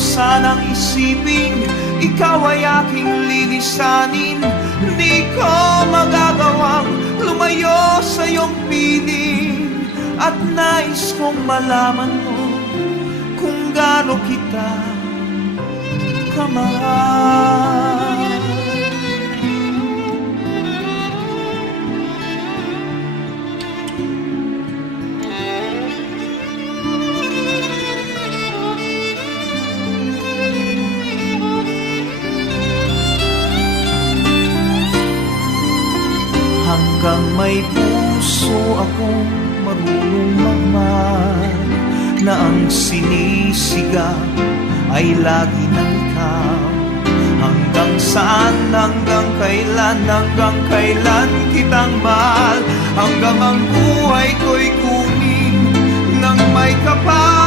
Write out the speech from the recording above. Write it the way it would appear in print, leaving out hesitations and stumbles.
sanang isipin, ikaw ay aking lilisanin. Di ko magagawang lumayo sa iyong piling, at nais kong malaman mo kung gaano kita kamahal. Hanggang may puso akong marunong magmahal, na ang sinisigaw ay lagi ng ikaw. Hanggang saan, hanggang kailan kitang mahal, hanggang ang buhay ko'y kunin ng may kapal.